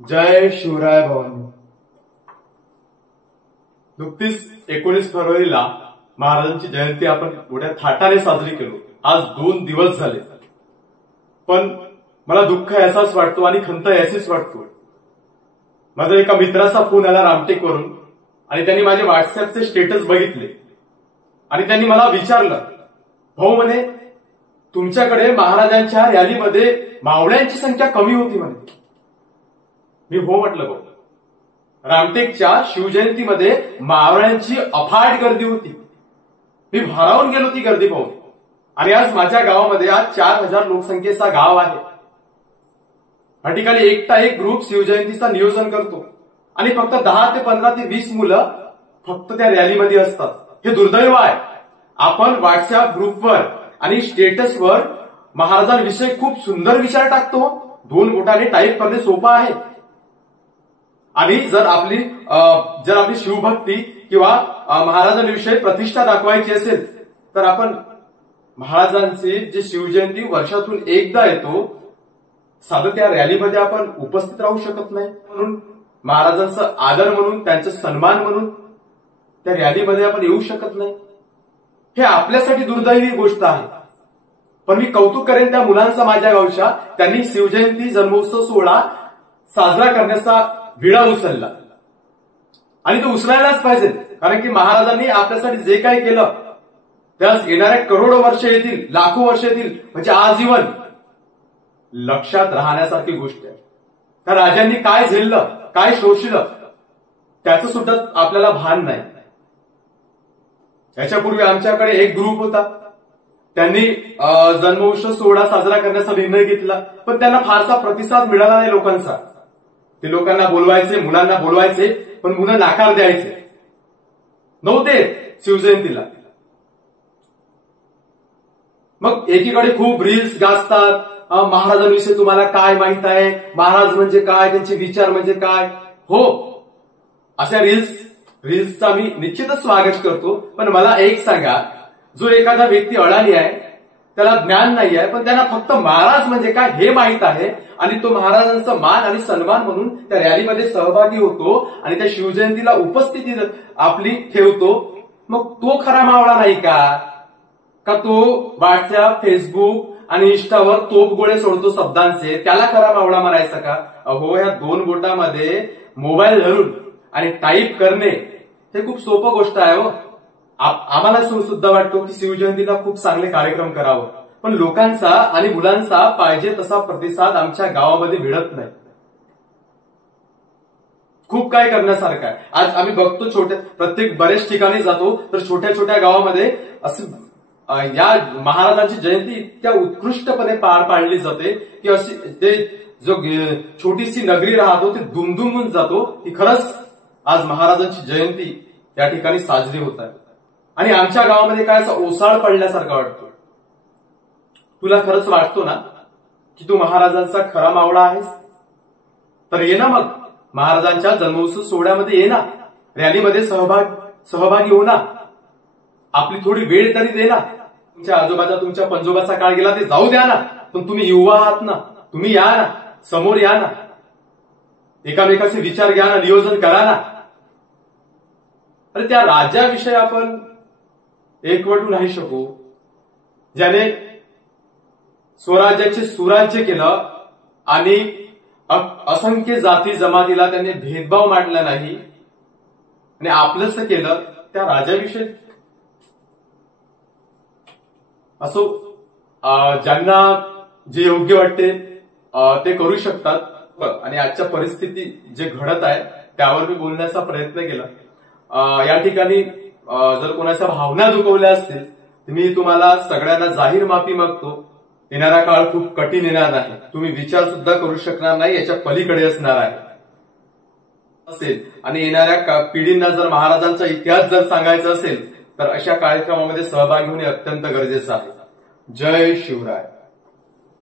जय शिवराय भवानी। नुकतीच 19 फरवरीला महाराजांची जयंती आपण मोठ्या थाटाने साजरी केलो। आज 2 दिवस झाले, पण मला दुःख याचाच वाटतो आणि खंत याचीच वाटतो। माझ्या एका मित्राचा फोन आला रामटेकवरून आणि त्यांनी माझे व्हॉट्सअपचे स्टेटस बघितले आणि त्यांनी मला विचारलं, भाऊ म्हणे तुमच्याकडे महाराजांच्या रॅलीमध्ये मावळ्यांची संख्या कमी होती म्हणे। मी हो म्हटलं भाऊ, रामटेकच्या शिवजयंतीमध्ये मावळ्यांची अफाट गर्दी होती। मी भारावून गेलो ती गर्दी पाहून। आणि आज माझ्या गावामध्ये आज 4000 लोकसंख्येचा गाव आहे। या ठिकाणी एकटा एक ग्रुप शिवजयंतीचा नियोजन करतो आणि फक्त 10 ते 15 ते 20 मुलं फक्त त्या रॅलीमध्ये असतात। हे दुर्दैव आहे। आपण व्हॉट्सअप ग्रुपवर आणि स्टेटसवर महाराजांविषयी खूप सुंदर विचार टाकतो। 2 बोटाने टाईप करणे सोपं आहे आणि जर आपली शिवभक्ती किंवा महाराजांविषयी प्रतिष्ठा दाखवायची असेल तर आपण महाराजांची जी शिवजयंती वर्षातून एकदा येतो, साधं त्या रॅलीमध्ये आपण उपस्थित राहू शकत नाही। म्हणून महाराजांचा आदर म्हणून, त्यांचा सन्मान म्हणून त्या रॅलीमध्ये आपण येऊ शकत नाही। हे आपल्यासाठी दुर्दैवी गोष्ट आहे। पण मी कौतुक करेन त्या मुलांचा माझ्या गावच्या, त्यांनी शिवजयंती जन्मोत्सव सोहळा साजरा करण्याचा विडा उचलला आणि तो उचलायलाच पाहिजे। कारण की महाराजांनी आपल्यासाठी जे काही केलं त्यास येणाऱ्या करोडो वर्ष येतील, लाखो वर्ष येतील, म्हणजे आजीवन लक्षात राहण्यासारखी गोष्ट आहे। त्या राजांनी काय झेललं, काय शोषलं त्याचं सुद्धा आपल्याला भान नाही। याच्यापूर्वी आमच्याकडे एक ग्रुप होता, त्यांनी जन्मोत्सव सोहळा साजरा करण्याचा निर्णय घेतला, पण त्यांना फारसा प्रतिसाद मिळाला नाही लोकांचा। ते लोकांना बोलवायचे, मुलांना बोलवायचे, पण मुलं नाकार द्यायचे, नव्हते शिवजयंतीला। मग एकीकडे खूप रील्स गाजतात, महाराजांविषयी तुम्हाला काय माहित आहे, महाराज म्हणजे काय, त्यांचे विचार म्हणजे काय। हो, अशा रील्सचा मी निश्चितच स्वागत करतो, पण मला एक सांगा, जो एखादा व्यक्ती अडाणी आहे, त्याला ज्ञान नाही आहे, पण त्यांना फक्त महाराज म्हणजे काय हे माहित आहे आणि तो महाराजांचा मान आणि सन्मान म्हणून त्या रॅलीमध्ये सहभागी होतो आणि त्या शिवजयंतीला उपस्थिती आपली ठेवतो, मग तो खरा मावळा नाही का तो व्हॉट्सअप, फेसबुक आणि इंस्टावर तोपगोळे सोडतो शब्दांचे, त्याला खरा मावळा म्हणायचा का? अहो, ह्या 2 बोटामध्ये मोबाईल धरून आणि टाईप करणे हे खूप सोपं गोष्ट आहे हो। आम्हाला सुद्धा वाटतो की शिवजयंतीला खूप चांगले कार्यक्रम करावं, पण लोकांचा आणि मुलांचा पाहिजे तसा प्रतिसाद आमच्या गावामध्ये मिळत नाही। खूप काय करण्यासारखं आहे। आज आम्ही बघतो प्रत्येक बरेच ठिकाणी जातो तर छोट्या छोट्या गावामध्ये असं या महाराजांची जयंती इतक्या उत्कृष्टपणे पार पाडली जाते की अशी ते जो छोटीशी नगरी राहतो ते दुमदुमून जातो की खरंच आज महाराजांची जयंती या ठिकाणी साजरी होत आहे। आणि आमच्या गावामध्ये काय असं ओसाळ पडल्यासारखं वाटतो। तुला खरंच वाटतो ना की तू महाराजांचा खरा मावळा आहेस, तर ये ना मग महाराजांच्या जन्मोत्सव सोहळ्यामध्ये, ये ना रॅलीमध्ये सहभागी हो ना। आपली थोडी वेळ तरी दे ना। तुमच्या आजोबाचा, तुमच्या पंजोबाचा काळ गेला ते जाऊ द्या ना, पण तुम्ही युवा आहात ना, तुम्ही या ना, समोर या ना, एकामेकाचे विचार घ्या ना, नियोजन करा ना। अरे त्या राजाविषयी आपण एकवटू नाही शकू, ज्याने स्वराज्याचे सुराज्य केलं आणि असंख्य जाती जमातीला त्यांनी भेदभाव मांडला नाही आणि आपलंच केलं, त्या राजाविषयी असो ज्यांना जे योग्य वाटते ते करू शकतात। आणि आजच्या परिस्थिती जे घडत आहे त्यावर मी बोलण्याचा प्रयत्न केला। या ठिकाणी जर कोणाच्या भावना दुखवल्या असतील तर मी तुम्हाला सगळ्यांना जाहीर माफी मागतो। येणारा काळ खूप कठीण येणार नाही, तुम्ही विचार सुद्धा करू शकणार नाही, याच्या पलीकडे असणार आहे असेल। आणि येणाऱ्या पिढींना जर महाराजांचा इतिहास जर सांगायचा असेल तर अशा कार्यक्रमामध्ये सहभागी होणे अत्यंत गरजेचं आहे। जय शिवराय।